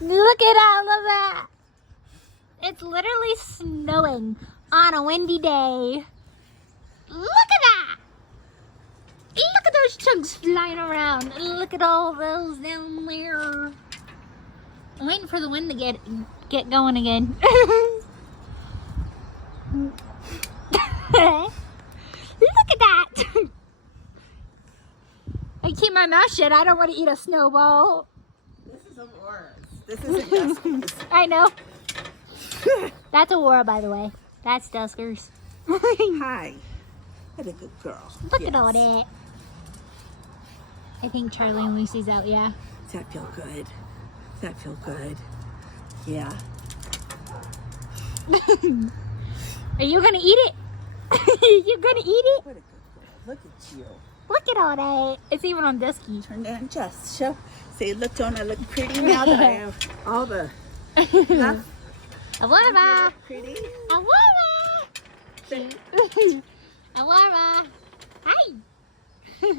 Look at all of that. It's literally snowing on a windy day. Look at that. Look at those chunks flying around. Look at all those down there. I'm waiting for the wind to get going again. Look at that. I keep my mouth shut. I don't want to eat a snowball. This is Aurora's. This isn't Duskers. I know. That's Aurora, by the way. That's Duskers. Hi. What a good girl. Look at all that. I think Charlie and Lucy's out, yeah. Does that feel good? Does that feel good? Yeah. Are you going to eat it? You going to eat it? What a good girl. Look at you. Look at all that. It's even on Dusky. Turn down just. Show. Say, look, don't I look pretty now that I have all the stuff? Aurora. Pretty. Aurora. Aurora. Hi.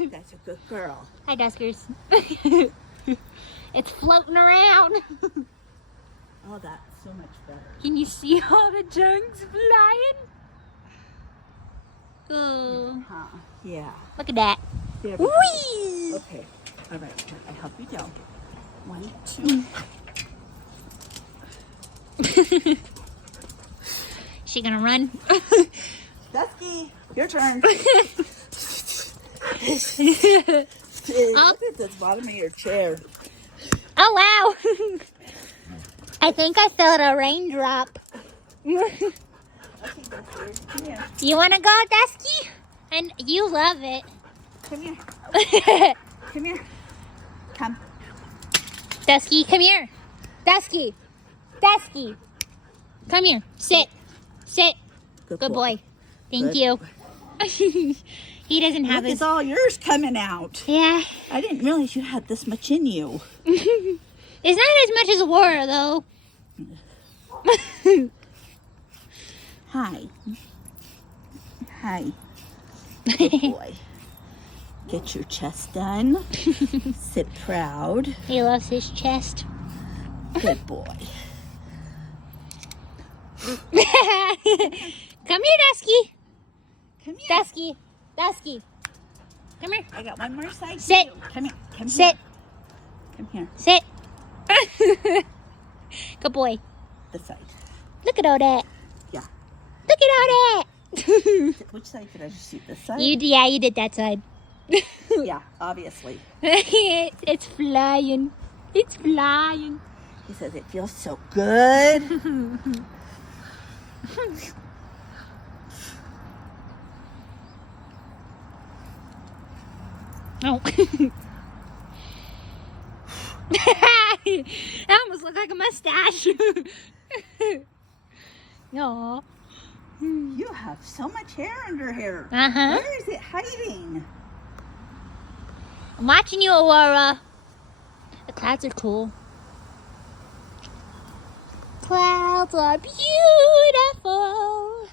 That's a good girl. Hi, Duskers. It's floating around. Oh, that's so much better. Can you see all the chunks flying? Oh, Yeah. look at that. There we go. Whee! Okay. All right. I help you down. 1, 2. She gonna run? Dusky, your turn. Look at the bottom of your chair. Oh wow! I think I felt a raindrop. Okay, Dusky, come here. You wanna go, Dusky? And you love it. Come here. Come here. Come. Dusky, come here. Dusky. Dusky. Come here. Sit. Sit. Good boy. Thank Good. you. He doesn't have Look, his... it's all yours coming out. Yeah. I didn't realize you had this much in you. It's not as much as Aurora, though. Hi. Hi. Good boy. Get your chest done. Sit proud. He loves his chest. Good boy. Come here, Dusky. Come here. Dusky. Dusky. Come here. I got one more side. for Sit. you. Come here. Come Sit. here. Come here. Sit. Good boy. This side. Look at all that. Yeah. Look at all that. Which side did I just shoot? This side? you did that side. Yeah, obviously. It's flying. It's flying. He says it feels so good. Oh. That almost looked like a mustache. Aw. You have so much hair under here. Uh-huh. Where is it hiding? I'm watching you, Aurora. The clouds are cool. Clouds are beautiful.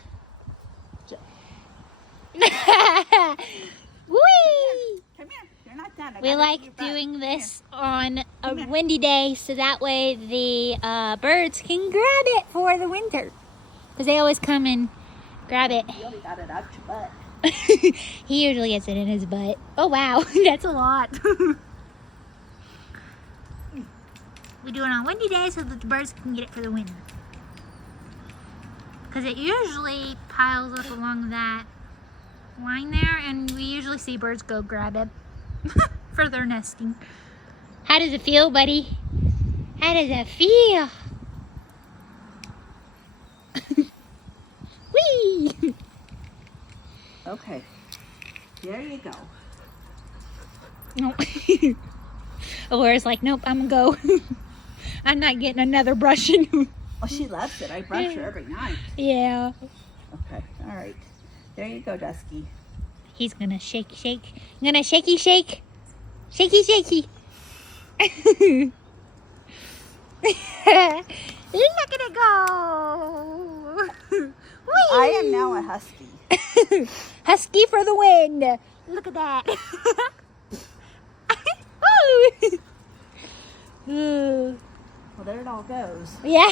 Whee! Come here. You're not done. I We gotta like get you back. doing Come this on a Come here. windy day so that way the birds can grab it for the winter. Because they always come and grab it. here. You only got it out your butt. He usually gets it in his butt. Oh wow, that's a lot. We do it on windy days so that the birds can get it for the winter. Because it usually piles up along that line there, and we usually see birds go grab it for their nesting. How does it feel, buddy? How does it feel? Whee! Okay. There you go. No. Aurora's like, nope, I'm gonna go. I'm not getting another brushing. Oh, she loves it. I brush her every night. Yeah. Okay. All right. There you go, Dusky. He's gonna shake, shake. I'm gonna shakey, shake. Shakey, shakey. Look at it go. Whee! I am now a husky. Husky for the win. Look at that. Ooh. Well, there it all goes. Yeah.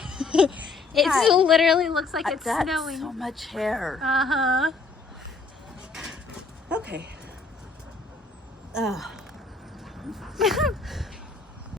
It God. literally looks like it's That's snowing. so much hair. Uh-huh. Okay.